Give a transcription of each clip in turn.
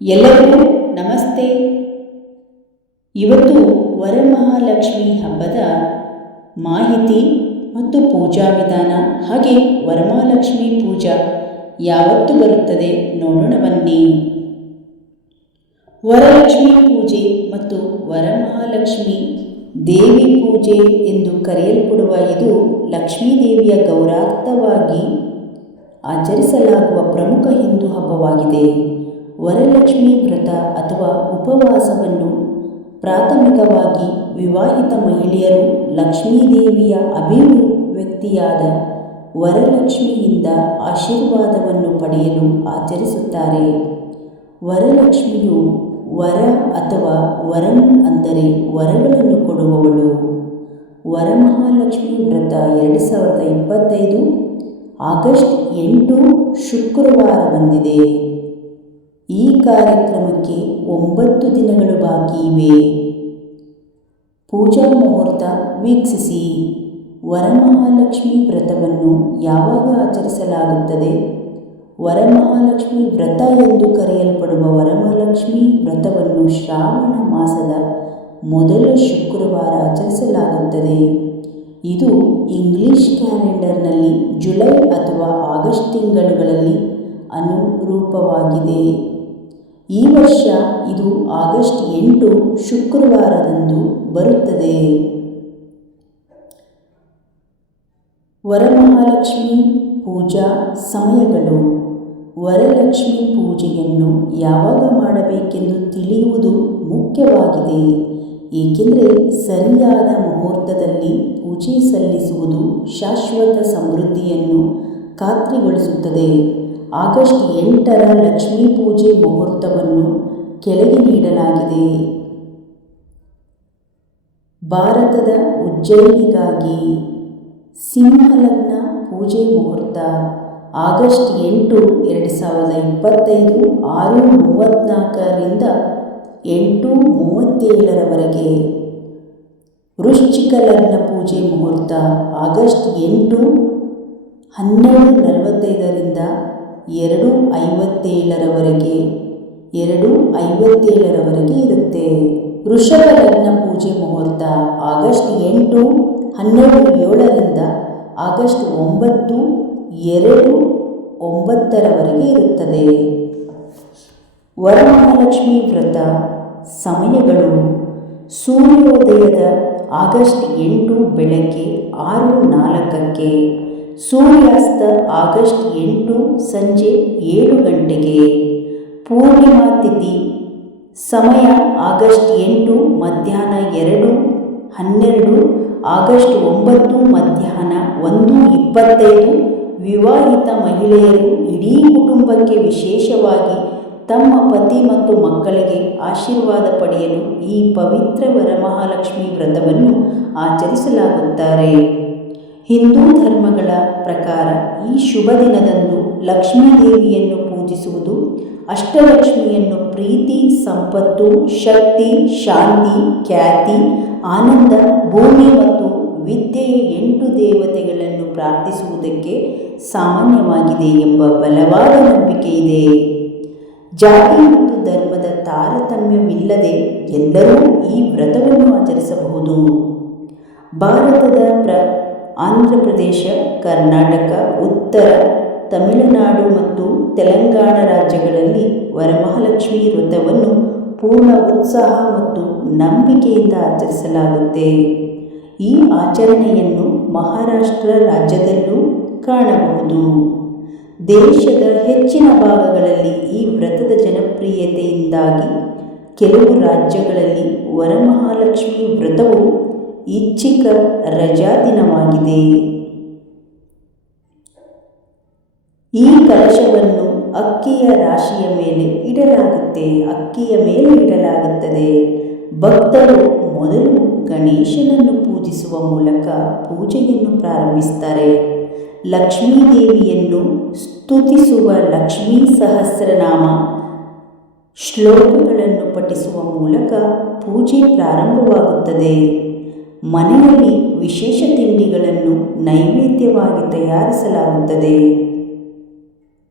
ಎಲ್ಲರಿಗೂ ನಮಸ್ತೆ. ಇವತ್ತು ವರಮಹಾಲಕ್ಷ್ಮಿ ಹಬ್ಬದ ಮಾಹಿತಿ ಮತ್ತು ಪೂಜಾ ವಿಧಾನ, ಹಾಗೆ ವರಮಹಾಲಕ್ಷ್ಮಿ ಪೂಜಾ ಯಾವತ್ತು ಬರುತ್ತದೆ ನೋಡೋಣ ಬನ್ನಿ. ವರಲಕ್ಷ್ಮಿ ಪೂಜೆ ಮತ್ತು ವರಮಹಾಲಕ್ಷ್ಮಿ ದೇವಿ ಪೂಜೆ ಎಂದು ಕರೆಯಲ್ಪಡುವ ಇದು ಲಕ್ಷ್ಮೀ ದೇವಿಯ ಗೌರಾರ್ಥವಾಗಿ ಆಚರಿಸಲಾಗುವ ಪ್ರಮುಖ ಹಿಂದೂ ಹಬ್ಬವಾಗಿದೆ. ವರಲಕ್ಷ್ಮಿ ವ್ರತ ಅಥವಾ ಉಪವಾಸವನ್ನು ಪ್ರಾಥಮಿಕವಾಗಿ ವಿವಾಹಿತ ಮಹಿಳೆಯರು ಲಕ್ಷ್ಮೀದೇವಿಯ ಅಭಿವ್ಯಕ್ತಿಯಾದ ವರಲಕ್ಷ್ಮಿಯಿಂದ ಆಶೀರ್ವಾದವನ್ನು ಪಡೆಯಲು ಆಚರಿಸುತ್ತಾರೆ. ವರಲಕ್ಷ್ಮಿಯು ವರ ಅಥವಾ ವರಂ ಅಂದರೆ ವರಗಳನ್ನು ಕೊಡುವವಳು. ವರಮಹಾಲಕ್ಷ್ಮಿ ವ್ರತ ಎರಡು ಸಾವಿರದ ಇಪ್ಪತ್ತೈದು ಆಗಸ್ಟ್ ಎಂಟು ಶುಕ್ರವಾರ ಬಂದಿದೆ. ಕಾರ್ಯಕ್ರಮಕ್ಕೆ ಒಂಬತ್ತು ದಿನಗಳು ಬಾಕಿ ಇವೆ. ಪೂಜಾ ಮುಹೂರ್ತ ವೀಕ್ಷಿಸಿ. ವರಮಹಾಲಕ್ಷ್ಮಿ ವ್ರತವನ್ನು ಯಾವಾಗ ಆಚರಿಸಲಾಗುತ್ತದೆ? ವರಮಹಾಲಕ್ಷ್ಮಿ ವ್ರತ ಎಂದು ಕರೆಯಲ್ಪಡುವ ವರಮಹಾಲಕ್ಷ್ಮಿ ವ್ರತವನ್ನು ಶ್ರಾವಣ ಮಾಸದ ಮೊದಲ ಶುಕ್ರವಾರ ಆಚರಿಸಲಾಗುತ್ತದೆ. ಇದು ಇಂಗ್ಲಿಷ್ ಕ್ಯಾಲೆಂಡರ್ನಲ್ಲಿ ಜುಲೈ ಅಥವಾ ಆಗಸ್ಟ್ ತಿಂಗಳುಗಳಲ್ಲಿ ಅನುರೂಪವಾಗಿದೆ. ಈ ವರ್ಷ ಇದು ಆಗಸ್ಟ್ ಎಂಟು ಶುಕ್ರವಾರದಂದು ಬರುತ್ತದೆ. ವರಮಹಾಲಕ್ಷ್ಮಿ ಪೂಜಾ ಸಮಯಗಳು. ವರಲಕ್ಷ್ಮಿ ಪೂಜೆಯನ್ನು ಯಾವಾಗ ಮಾಡಬೇಕೆಂದು ತಿಳಿಯುವುದು ಮುಖ್ಯವಾಗಿದೆ. ಏಕೆಂದರೆ ಸರಿಯಾದ ಮುಹೂರ್ತದಲ್ಲಿ ಪೂಜೆ ಸಲ್ಲಿಸುವುದು ಶಾಶ್ವತ ಸಮೃದ್ಧಿಯನ್ನು ಖಾತ್ರಿಗೊಳಿಸುತ್ತದೆ. ಆಗಸ್ಟ್ ಎಂಟರ ಲಕ್ಷ್ಮೀ ಪೂಜೆ ಮುಹೂರ್ತವನ್ನು ಕೆಳಗೆ ನೀಡಲಾಗಿದೆ. ಭಾರತದ ಉಜ್ಜಯಿನಿಗಾಗಿ ಸಿಂಹಲಗ್ನ ಪೂಜೆ ಮುಹೂರ್ತ ಆಗಸ್ಟ್ ಎಂಟು ಎರಡು ಸಾವಿರದ ಇಪ್ಪತ್ತೈದು ಆರು ಮೂವತ್ತ್ನಾಲ್ಕರಿಂದ ಎಂಟು ಮೂವತ್ತೇಳರವರೆಗೆ. ವೃಶ್ಚಿಕ ಲಗ್ನ ಪೂಜೆ ಮುಹೂರ್ತ ಆಗಸ್ಟ್ ಎಂಟು ಹನ್ನೆರಡು ನಲವತ್ತೈದರಿಂದ ಎರಡು ಐವತ್ತೇಳರವರೆಗೆ ಎರಡು ಐವತ್ತೇಳರವರೆಗೆ ಇರುತ್ತೆ. ವೃಷಭ ಲಗ್ನ ಪೂಜೆ ಮುಹೂರ್ತ ಆಗಸ್ಟ್ ಎಂಟು, ಹನ್ನೆರಡು ಏಳರಿಂದ ಆಗಸ್ಟ್ ಒಂಬತ್ತು, ಎರಡು ಒಂಬತ್ತರವರೆಗೆ ಇರುತ್ತದೆ. ವರಮಹಾಲಕ್ಷ್ಮಿ ವ್ರತ ಸಮಯಗಳು. ಸೂರ್ಯೋದಯದ ಆಗಸ್ಟ್ ಎಂಟು ಬೆಳಗ್ಗೆ ಆರು ನಾಲ್ಕಕ್ಕೆ ಸೂರ್ಯಾಸ್ತ ಆಗಸ್ಟ್ ಎಂಟು ಸಂಜೆ ಏಳು ಗಂಟೆಗೆ. ಪೂರ್ಣಿಮಾ ತಿಥಿ, ಸಮಯ ಆಗಸ್ಟ್ ಎಂಟು ಮಧ್ಯಾಹ್ನ ಎರಡು, ಹನ್ನೆರಡು ಆಗಸ್ಟ್ ಒಂಬತ್ತು ಮಧ್ಯಾಹ್ನ ಒಂದು ಇಪ್ಪತ್ತೈದು. ವಿವಾಹಿತ ಮಹಿಳೆಯರು ಇಡೀ ಕುಟುಂಬಕ್ಕೆ ವಿಶೇಷವಾಗಿ ತಮ್ಮ ಪತಿ ಮತ್ತು ಮಕ್ಕಳಿಗೆ ಆಶೀರ್ವಾದ ಪಡೆಯಲು ಈ ಪವಿತ್ರ ವರಮಹಾಲಕ್ಷ್ಮಿ ವ್ರತವನ್ನು ಆಚರಿಸಲಾಗುತ್ತಾರೆ. ಹಿಂದೂ ಧರ್ಮಗಳ ಪ್ರಕಾರ ಈ ಶುಭ ದಿನದಂದು ಲಕ್ಷ್ಮೀದೇವಿಯನ್ನು ಪೂಜಿಸುವುದು, ಅಷ್ಟಲಕ್ಷ್ಮಿಯನ್ನು ಪ್ರೀತಿ, ಸಂಪತ್ತು, ಶಕ್ತಿ, ಶಾಂತಿ, ಖ್ಯಾತಿ, ಆನಂದ, ಭೂಮಿ ಮತ್ತು ವಿದ್ಯೆಯ ಎಂಟು ದೇವತೆಗಳನ್ನು ಪ್ರಾರ್ಥಿಸುವುದಕ್ಕೆ ಸಾಮಾನ್ಯವಾಗಿದೆ ಎಂಬ ಬಲವಾದ ನಂಬಿಕೆ ಇದೆ. ಜಾತಿ ಮತ್ತು ಧರ್ಮದ ತಾರತಮ್ಯವಿಲ್ಲದೆ ಎಲ್ಲರೂ ಈ ವ್ರತವನ್ನು ಆಚರಿಸಬಹುದು. ಭಾರತದ ಪ್ರ ಆಂಧ್ರ ಪ್ರದೇಶ, ಕರ್ನಾಟಕ, ಉತ್ತರ ತಮಿಳುನಾಡು ಮತ್ತು ತೆಲಂಗಾಣ ರಾಜ್ಯಗಳಲ್ಲಿ ವರಮಹಾಲಕ್ಷ್ಮಿ ವ್ರತವನ್ನು ಪೂರ್ಣ ಉತ್ಸಾಹ ಮತ್ತು ನಂಬಿಕೆಯಿಂದ ಆಚರಿಸಲಾಗುತ್ತೆ. ಈ ಆಚರಣೆಯನ್ನು ಮಹಾರಾಷ್ಟ್ರ ರಾಜ್ಯದಲ್ಲೂ ಕಾಣಬಹುದು. ದೇಶದ ಹೆಚ್ಚಿನ ಭಾಗಗಳಲ್ಲಿ ಈ ವ್ರತದ ಜನಪ್ರಿಯತೆಯಿಂದಾಗಿ ಕೆಲವು ರಾಜ್ಯಗಳಲ್ಲಿ ವರಮಹಾಲಕ್ಷ್ಮಿ ವ್ರತವು ಇಚ್ಛಿಕ ರಜಾದಿನವಾಗಿದೆ ಈ ಕಲಶವನ್ನು ಅಕ್ಕಿಯ ರಾಶಿಯ ಮೇಲೆ ಇಡಲಾಗುತ್ತೆ. ಅಕ್ಕಿಯ ಮೇಲೆ ಇಡಲಾಗುತ್ತದೆ. ಭಕ್ತರು ಮೊದಲು ಗಣೇಶನನ್ನು ಪೂಜಿಸುವ ಮೂಲಕ ಪೂಜೆಯನ್ನು ಪ್ರಾರಂಭಿಸ್ತಾರೆ. ಲಕ್ಷ್ಮೀದೇವಿಯನ್ನು ಸ್ತುತಿಸುವ ಲಕ್ಷ್ಮೀ ಸಹಸ್ರನಾಮ ಶ್ಲೋಕಗಳನ್ನು ಪಠಿಸುವ ಮೂಲಕ ಪೂಜೆ ಪ್ರಾರಂಭವಾಗುತ್ತದೆ. ಮನೆಯಲ್ಲಿ ವಿಶೇಷ ತಿಂಡಿಗಳನ್ನು ನೈವೇದ್ಯವಾಗಿ ತಯಾರಿಸಲಾಗುತ್ತದೆ.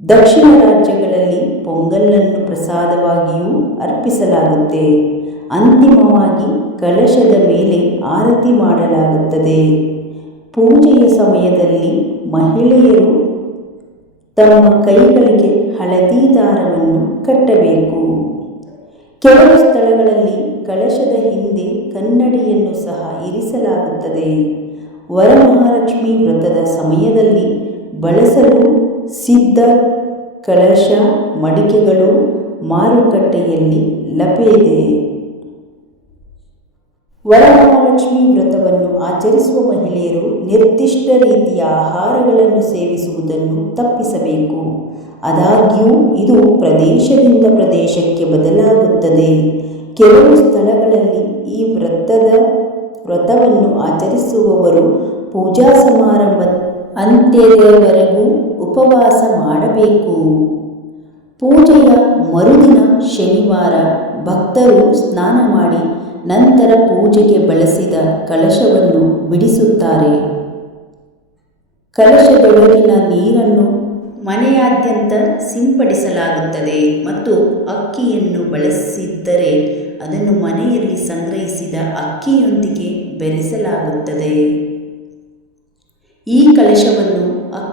ದಕ್ಷಿಣ ರಾಜ್ಯಗಳಲ್ಲಿ ಪೊಂಗಲನ್ನು ಪ್ರಸಾದವಾಗಿಯೂ ಅರ್ಪಿಸಲಾಗುತ್ತೆ. ಅಂತಿಮವಾಗಿ ಕಲಶದ ಮೇಲೆ ಆರತಿ ಮಾಡಲಾಗುತ್ತದೆ. ಪೂಜೆಯ ಸಮಯದಲ್ಲಿ ಮಹಿಳೆಯರು ತಮ್ಮ ಕೈಗಳಿಗೆ ಹಳದಿ ದಾರವನ್ನು ಕಟ್ಟಬೇಕು. ಕೆಲವು ಸ್ಥಳಗಳಲ್ಲಿ ಕಳಶದ ಹಿಂದೆ ಕನ್ನಡಿಯನ್ನು ಸಹ ಇರಿಸಲಾಗುತ್ತದೆ. ವರಮಹಾಲಕ್ಷ್ಮಿ ವ್ರತದ ಸಮಯದಲ್ಲಿ ಬಳಸಲು ಸಿದ್ಧ ಕಳಶ ಮಡಿಕೆಗಳು ಮಾರುಕಟ್ಟೆಯಲ್ಲಿ ಲಭ್ಯವಿದೆ. ವರಮಹಾಲಕ್ಷ್ಮಿ ವ್ರತವನ್ನು ಆಚರಿಸುವ ಮಹಿಳೆಯರು ನಿರ್ದಿಷ್ಟ ರೀತಿಯ ಆಹಾರಗಳನ್ನು ಸೇವಿಸುವುದನ್ನು ತಪ್ಪಿಸಬೇಕು. ಆದಾಗ್ಯೂ, ಇದು ಪ್ರದೇಶದಿಂದ ಪ್ರದೇಶಕ್ಕೆ ಬದಲಾಗುತ್ತದೆ. ಕೆಲವು ಸ್ಥಳಗಳಲ್ಲಿ ಈ ವ್ರತದ ವ್ರತವನ್ನು ಆಚರಿಸುವವರು ಪೂಜಾ ಸಮಾರಂಭ ಅಂತ್ಯದವರೆಗೂ ಉಪವಾಸ ಮಾಡಬೇಕು. ಪೂಜೆಯ ಮರುದಿನ ಶನಿವಾರ ಭಕ್ತರು ಸ್ನಾನ ಮಾಡಿ ನಂತರ ಪೂಜೆಗೆ ಬಳಸಿದ ಕಲಶವನ್ನು ಬಿಡಿಸುತ್ತಾರೆ. ಕಲಶದೊಳಗಿನ ನೀರನ್ನು ಮನೆಯಾದ್ಯಂತ ಸಿಂಪಡಿಸಲಾಗುತ್ತದೆ ಮತ್ತು ಅಕ್ಕಿಯನ್ನು ಬಳಸಿದ್ದರೆ ಅದನ್ನು ಮನೆಯಲ್ಲಿ ಸಂಗ್ರಹಿಸಿದ ಅಕ್ಕಿಯೊಂದಿಗೆ ಬೆರೆಸಲಾಗುತ್ತದೆ. ಈ ಕಲಶವನ್ನು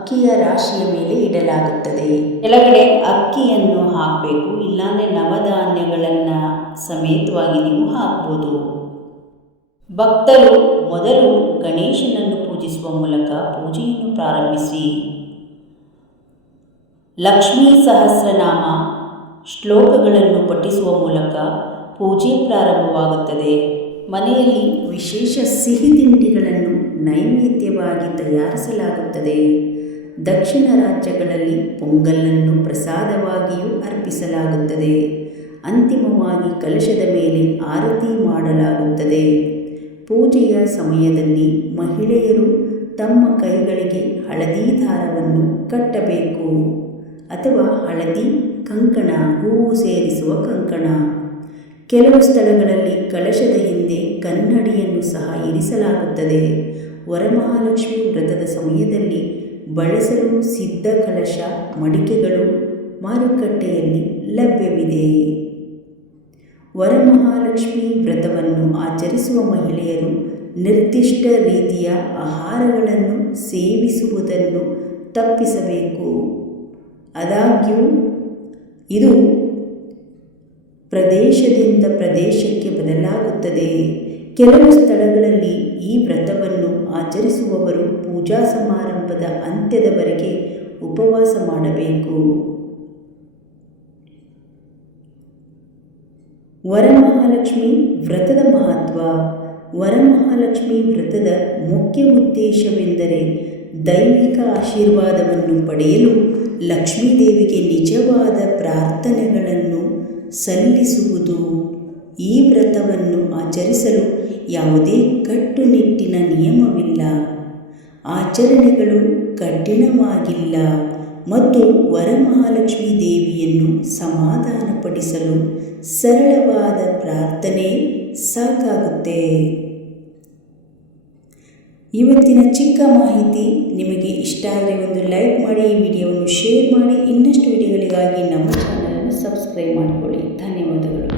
ಅಕ್ಕಿಯ ರಾಶಿಯ ಮೇಲೆ ಇಡಲಾಗುತ್ತದೆ. ಕೆಳಗಡೆ ಅಕ್ಕಿಯನ್ನು ಹಾಕಬೇಕು, ಇಲ್ಲಾಂದರೆ ನವಧಾನ್ಯಗಳನ್ನು ಸಮೇತವಾಗಿ ನೀವು ಹಾಕ್ಬೋದು. ಭಕ್ತರು ಮೊದಲು ಗಣೇಶನನ್ನು ಪೂಜಿಸುವ ಮೂಲಕ ಪೂಜೆಯನ್ನು ಪ್ರಾರಂಭಿಸಿ. ಲಕ್ಷ್ಮೀ ಸಹಸ್ರನಾಮ ಶ್ಲೋಕಗಳನ್ನು ಪಠಿಸುವ ಮೂಲಕ ಪೂಜೆ ಪ್ರಾರಂಭವಾಗುತ್ತದೆ. ಮನೆಯಲ್ಲಿ ವಿಶೇಷ ಸಿಹಿ ತಿಂಡಿಗಳನ್ನು ನೈವೇದ್ಯವಾಗಿ ತಯಾರಿಸಲಾಗುತ್ತದೆ. ದಕ್ಷಿಣ ರಾಜ್ಯಗಳಲ್ಲಿ ಪೊಂಗಲನ್ನು ಪ್ರಸಾದವಾಗಿಯೂ ಅರ್ಪಿಸಲಾಗುತ್ತದೆ. ಅಂತಿಮವಾಗಿ ಕಲಶದ ಮೇಲೆ ಆರತಿ ಮಾಡಲಾಗುತ್ತದೆ. ಪೂಜೆಯ ಸಮಯದಲ್ಲಿ ಮಹಿಳೆಯರು ತಮ್ಮ ಕೈಗಳಿಗೆ ಹಳದಿ ದಾರವನ್ನು ಕಟ್ಟಬೇಕು ಅಥವಾ ಹಳದಿ ಕಂಕಣ ಹೂವು ಸೇರಿಸುವ ಕಂಕಣ. ಕೆಲವು ಸ್ಥಳಗಳಲ್ಲಿ ಕಲಶದ ಹಿಂದೆ ಕನ್ನಡಿಯನ್ನು ಸಹ ಇರಿಸಲಾಗುತ್ತದೆ. ವರಮಹಾಲಕ್ಷ್ಮಿ ವ್ರತದ ಸಮಯದಲ್ಲಿ ಬಳಸಲು ಸಿದ್ಧ ಕಲಶ ಮಡಿಕೆಗಳು ಮಾರುಕಟ್ಟೆಯಲ್ಲಿ ಲಭ್ಯವಿದೆ. ವರಮಹಾಲಕ್ಷ್ಮಿ ವ್ರತವನ್ನು ಆಚರಿಸುವ ಮಹಿಳೆಯರು ನಿರ್ದಿಷ್ಟ ರೀತಿಯ ಆಹಾರಗಳನ್ನು ಸೇವಿಸುವುದನ್ನು ತಪ್ಪಿಸಬೇಕು. ಆದಾಗ್ಯೂ, ಇದು ಪ್ರದೇಶದಿಂದ ಪ್ರದೇಶಕ್ಕೆ ಬದಲಾಗುತ್ತದೆ. ಕೆಲವು ಸ್ಥಳಗಳಲ್ಲಿ ಈ ವ್ರತವನ್ನು ಆಚರಿಸುವವರು ಪೂಜಾ ಸಮಾರಂಭದ ಅಂತ್ಯದವರೆಗೆ ಉಪವಾಸ ಮಾಡಬೇಕು. ವರಮಹಾಲಕ್ಷ್ಮಿ ವ್ರತದ ಮಹತ್ವ. ವರಮಹಾಲಕ್ಷ್ಮಿ ವ್ರತದ ಮುಖ್ಯ ಉದ್ದೇಶವೆಂದರೆ ದೈವಿಕ ಆಶೀರ್ವಾದವನ್ನು ಪಡೆಯಲು ಲಕ್ಷ್ಮೀದೇವಿಗೆ ನಿಜವಾದ ಪ್ರಾರ್ಥನೆಗಳನ್ನು ಸಲ್ಲಿಸುವುದು. ಈ ವ್ರತವನ್ನು ಆಚರಿಸಲು ಯಾವುದೇ ಕಟ್ಟುನಿಟ್ಟಿನ ನಿಯಮವಿಲ್ಲ. ಆಚರಣೆಗಳು ಕಠಿಣವಾಗಿಲ್ಲ ಮತ್ತು ವರಮಹಾಲಕ್ಷ್ಮಿ ದೇವಿಯನ್ನು ಸಮಾಧಾನಪಡಿಸಲು ಸರಳವಾದ ಪ್ರಾರ್ಥನೆ ಸಾಕಾಗುತ್ತೆ. ಇವತ್ತಿನ ಚಿಕ್ಕ ಮಾಹಿತಿ ನಿಮಗೆ ಇಷ್ಟ ಆದರೆ ಒಂದು ಲೈಕ್ ಮಾಡಿ, ಈ ವಿಡಿಯೋವನ್ನು ಶೇರ್ ಮಾಡಿ, ಇನ್ನಷ್ಟು ವಿಡಿಯೋಗಳಿಗಾಗಿ ನಮ್ಮ ಚಾನಲನ್ನು ಸಬ್ಸ್ಕ್ರೈಬ್ ಮಾಡಿಕೊಳ್ಳಿ. ಧನ್ಯವಾದಗಳು.